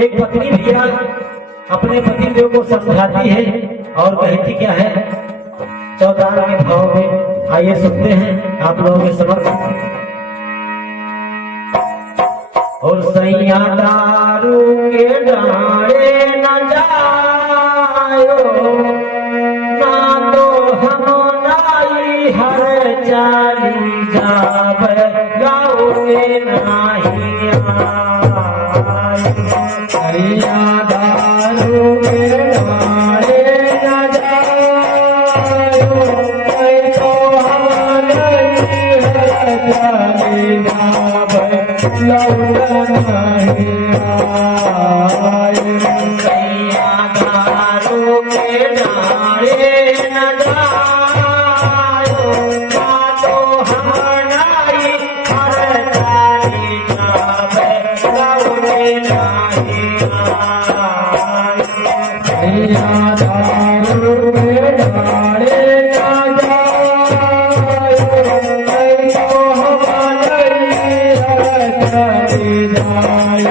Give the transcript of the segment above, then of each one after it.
एक पत्नी भैया अपने पति देव को समझाती है और कहती क्या है चौताल के भाव में। आइए सुनते हैं आप लोगों के समक्ष। और सैया दारू के डाले न जायो ना तो हम नाई हर चाली जावे गाओगे नाही आयो। सैया दारू के डाले न जायो नहीं तो हम नाई हर चाली जावे गाओगे नाही आयो। सैया दारू के डाले न जायो ना तो हम नाई हर चाली जावे गाओगे नाही आयो। सैया दारू के डाले न जायो नहीं तो हम नाई हर चाली जावे गाओगे नाही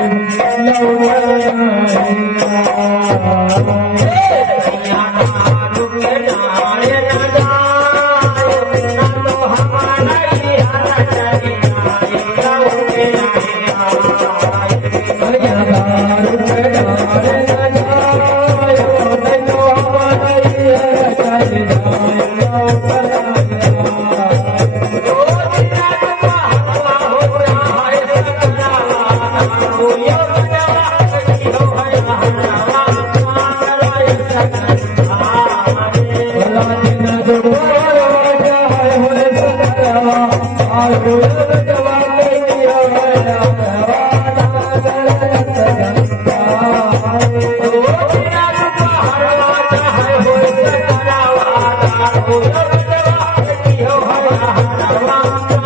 आयो। सैया दारू के डाले न जायो ना तो हम नाई हर चाली जावे गाओगे नाही आयो। सैया दारू के डाले न जायो नहीं तो हम नाई हर चाली जावे गाओगे नाही आयो। ओ जिना का हवा हो रहा है सकला बोलियो गवा की हो है हवा मारे सकला भला दिन जो राजा है होए सकला आयो गवा की हो है हवा ओ जिना का हवा है होए सकला बोलियो गवा की हो है हवा मारे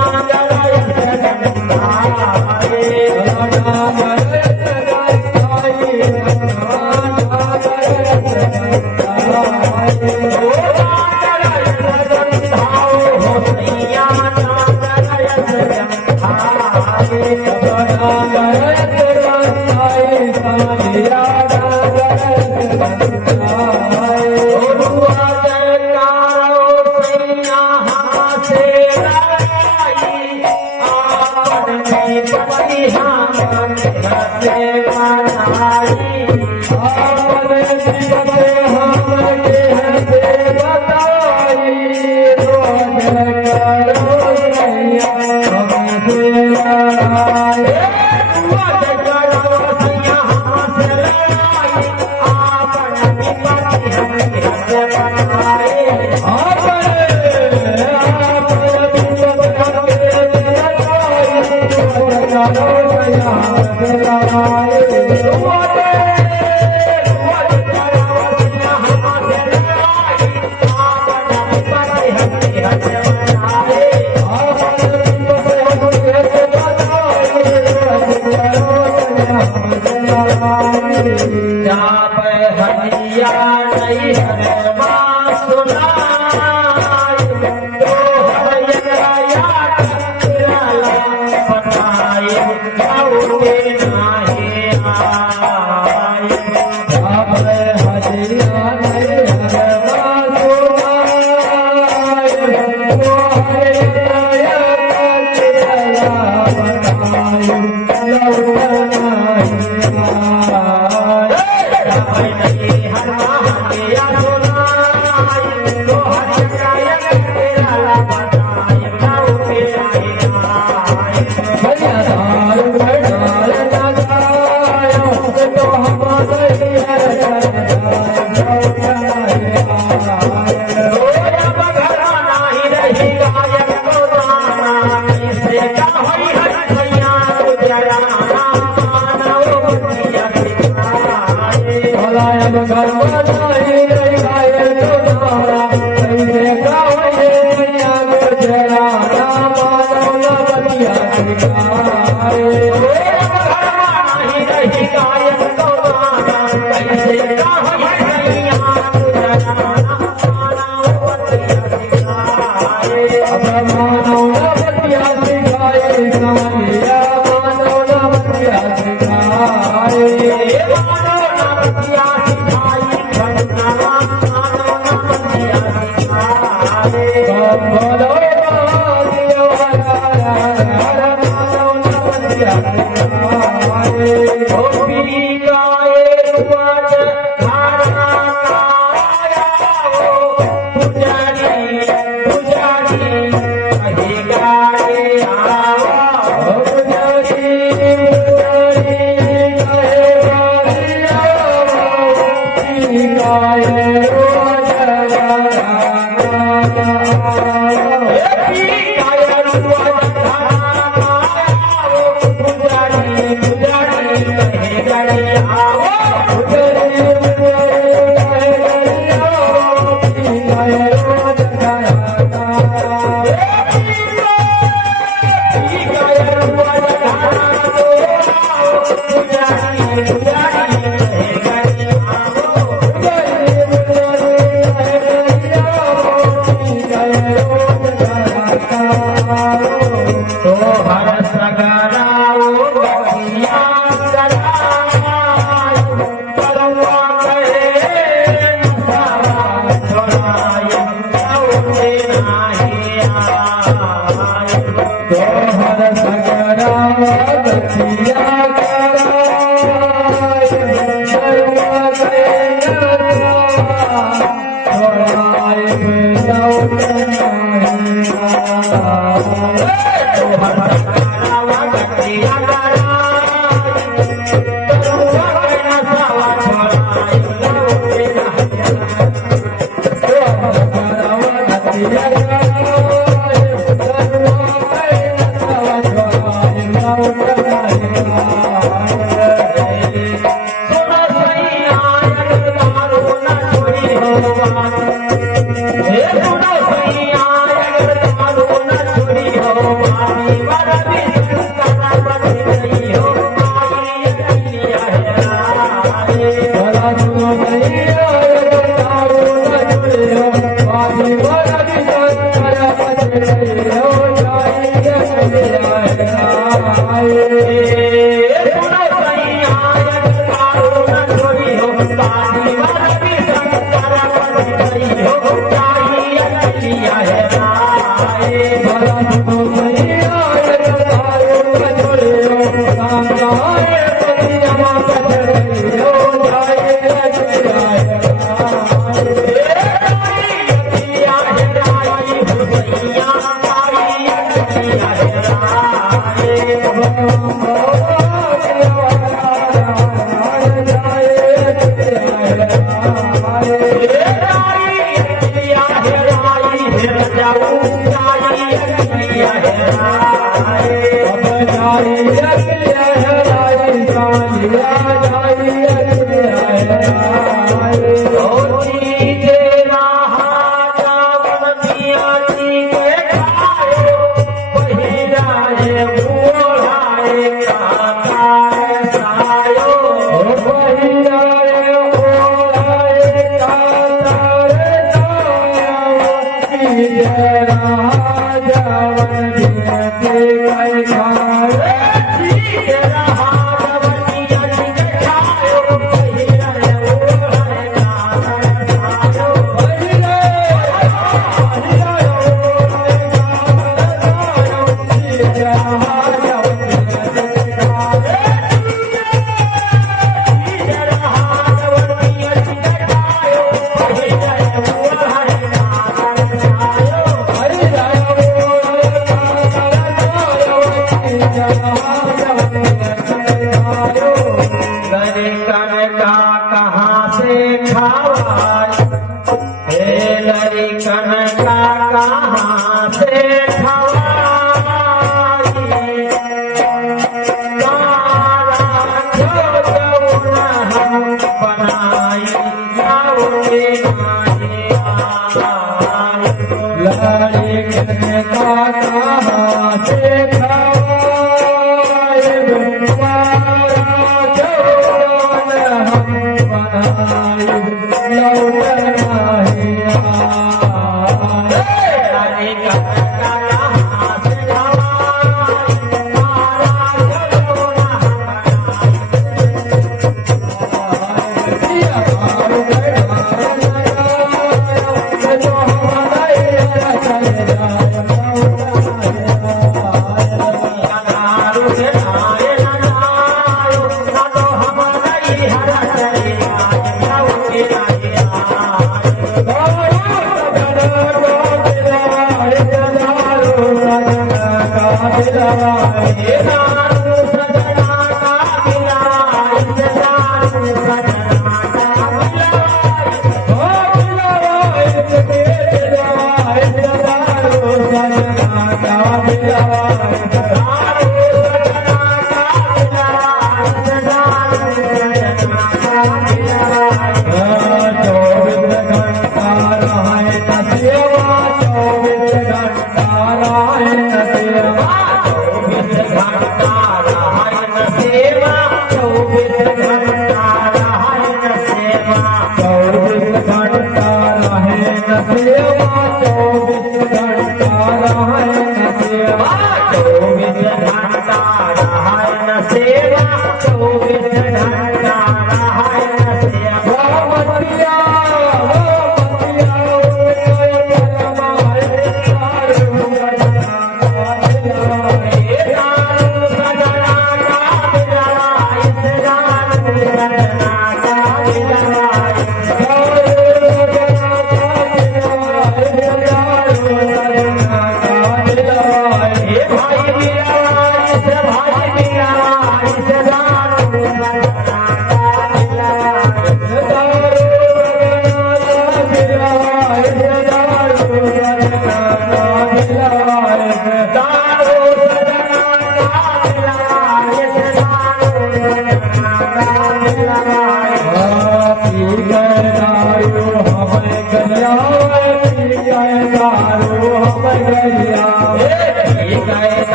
Hare Yeah.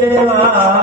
देवा